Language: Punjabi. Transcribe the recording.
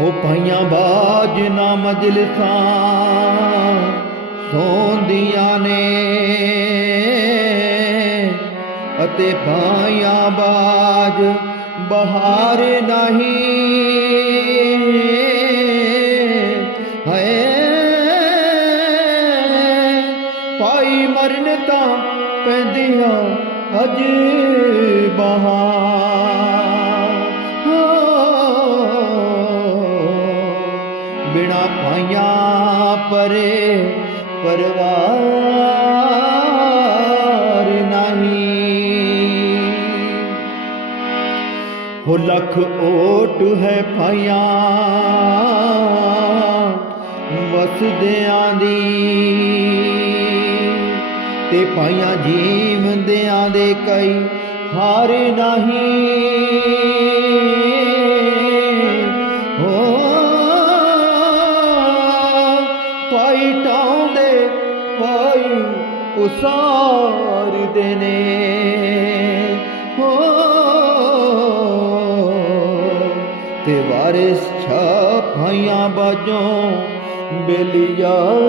ਹੋ ਪਾਈਆਂ ਬਾਜ ਨਾ ਮਜਲਿਸਾਂ ਸੋਂਦੀਆਂ ਨੇ ਅਤੇ ਪਾਈਆਂ ਬਾਜ ਬਹਾਰ ਨਹੀਂ। ਹੈ ਪਾਈ ਮਰਨ ਤਾਂ ਪੈਂਦੀਆਂ ਅਜੇ ਬਿਨਾ ਪਾਈਆਂ ਪਰੇ ਪਰਵਾਰ ਨਹੀਂ। ਹੋ ਲੱਖ ਓਟ ਹੈ ਪਾਈਆਂ ਵਸਦਿਆਂ ਦੀ ਤੇ ਪਾਈਆਂ ਜੀਵਦਿਆਂ ਦੇ ਕਈ ਹਾਰ ਨਹੀਂ। ਪਾਈ ਟਾਉਂਦੇ ਪਾਈ ਉਸਾਰਦੇ ਨੇ। ਹੋ। ਤੇ ਵਾਰਿਸ ਛਾਪਾਈਆਂ ਬਾਜੋਂ ਬੇਲੀਆਂ